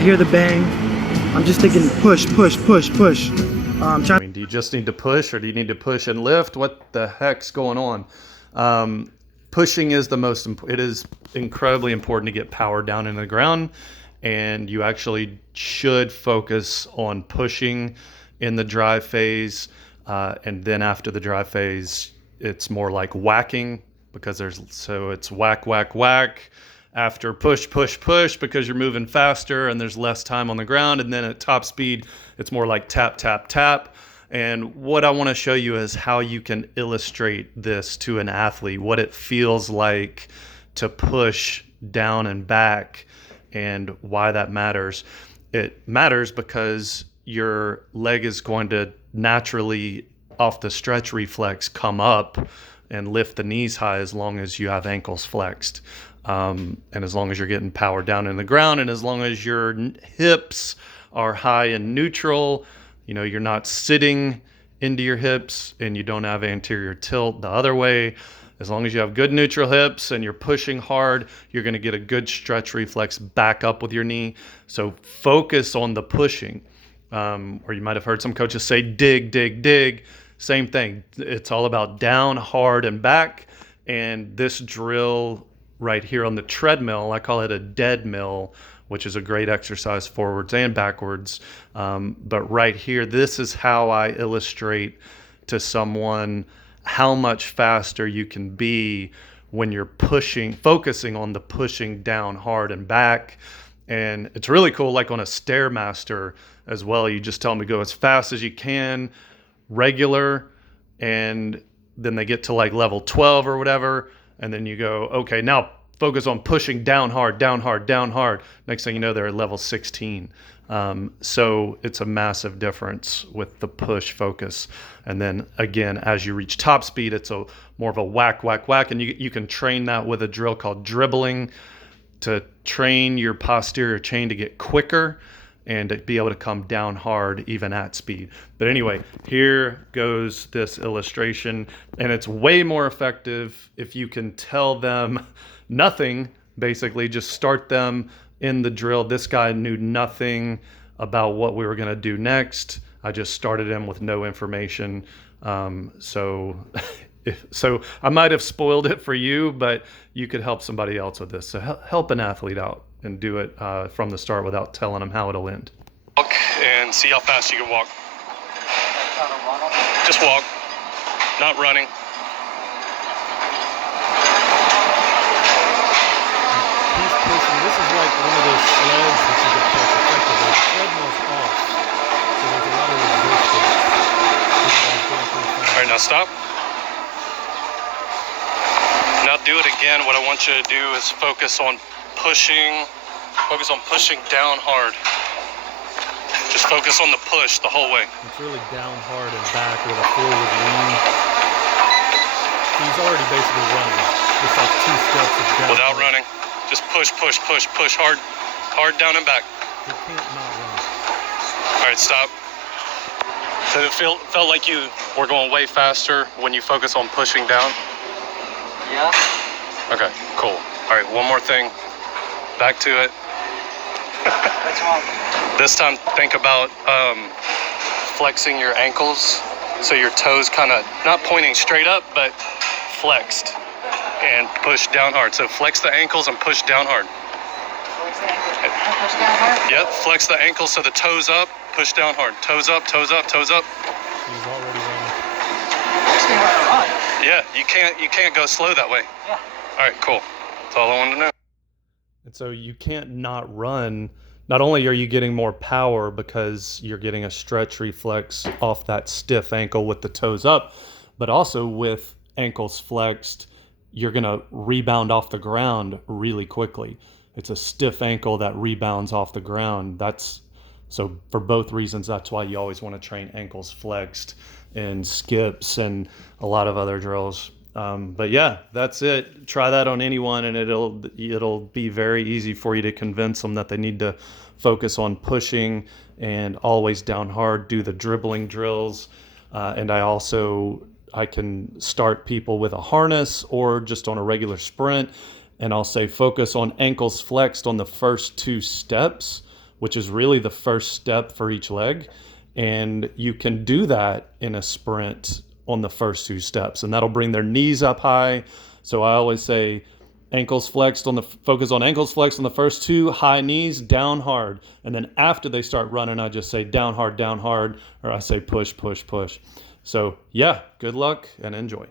I hear the bang. I'm just thinking push, push, push, push. I mean, do you just need to push, or do you need to push and lift? What the heck's going on? Pushing is it is incredibly important to get power down in the ground, and you actually should focus on pushing in the drive phase, and then after the drive phase, it's more like whacking, because it's whack, whack, whack. After push, push, push, because you're moving faster and there's less time on the ground. And then at top speed, it's more like tap, tap, tap. And what I want to show you is how you can illustrate this to an athlete, what it feels like to push down and back, and why that matters. It matters because your leg is going to naturally, off the stretch reflex, come up and lift the knees high as long as you have ankles flexed. And as long as you're getting power down in the ground, and as long as your hips are high and neutral, you're not sitting into your hips and you don't have anterior tilt the other way. As long as you have good neutral hips and you're pushing hard, you're going to get a good stretch reflex back up with your knee. So focus on the pushing. Or you might have heard some coaches say dig, dig, dig. Same thing. It's all about down, hard, and back. And this drill right here on the treadmill, I call it a Deadmill, which is a great exercise forwards and backwards. But right here, this is how I illustrate to someone how much faster you can be when you're focusing on the pushing down hard and back. And it's really cool, like on a Stairmaster as well. You just tell them to go as fast as you can, regular, and then they get to like level 12 or whatever. And then you go, okay, now focus on pushing down hard, down hard, down hard. Next thing you know, they're at level 16. So it's a massive difference with the push focus. And then again, as you reach top speed, it's more of a whack, whack, whack. And you can train that with a drill called dribbling, to train your posterior chain to get quicker and to be able to come down hard even at speed. But anyway, here goes this illustration, and it's way more effective if you can tell them nothing, basically just start them in the drill. This guy knew nothing about what we were going to do next. I just started him with no information. So I might have spoiled it for you, but you could help somebody else with this. So help an athlete out and do it from the start without telling them how it'll end. Walk and see how fast you can walk. Just walk, not running. He's pushing. This is like one of those sleds that you can push effectively. The treadmill's off, so there's a lot of resistance. All right, now stop. Now do it again. What I want you to do is focus on pushing down hard. Just focus on the push the whole way. It's really down hard and back with a forward lean. He's already basically running. Just like 2 steps of down. Without running. Just push, push, push, push hard. Hard down and back. He can't not run. All right, stop. So it felt like you were going way faster when you focus on pushing down? Yeah. Okay, cool. All right, one more thing. Back to it. What's wrong? This time, think about flexing your ankles, so your toes kind of not pointing straight up, but flexed, and push down hard. So flex the ankles and push down hard. Flex the ankles and push down hard? Yep, flex the ankles so the toes up, push down hard. Toes up, toes up, toes up. He's already running. Just gonna run. Yeah, you can't go slow that way. Yeah. All right, cool. That's all I wanted to know. And so you can't not run. Not only are you getting more power because you're getting a stretch reflex off that stiff ankle with the toes up, but also with ankles flexed, you're going to rebound off the ground really quickly. It's a stiff ankle that rebounds off the ground. So for both reasons, that's why you always want to train ankles flexed in skips and a lot of other drills. But yeah, that's it. Try that on anyone, and it'll be very easy for you to convince them that they need to focus on pushing and always down hard, do the dribbling drills. And I can start people with a harness or just on a regular sprint. And I'll say focus on ankles flexed on the first 2 steps which is really the first step for each leg. And you can do that in a sprint on the first 2 steps, and that'll bring their knees up high. So I always say focus on ankles flexed on the first 2, high knees, down hard. And then after they start running, I just say down hard, or I say push, push, push. So yeah, good luck and enjoy.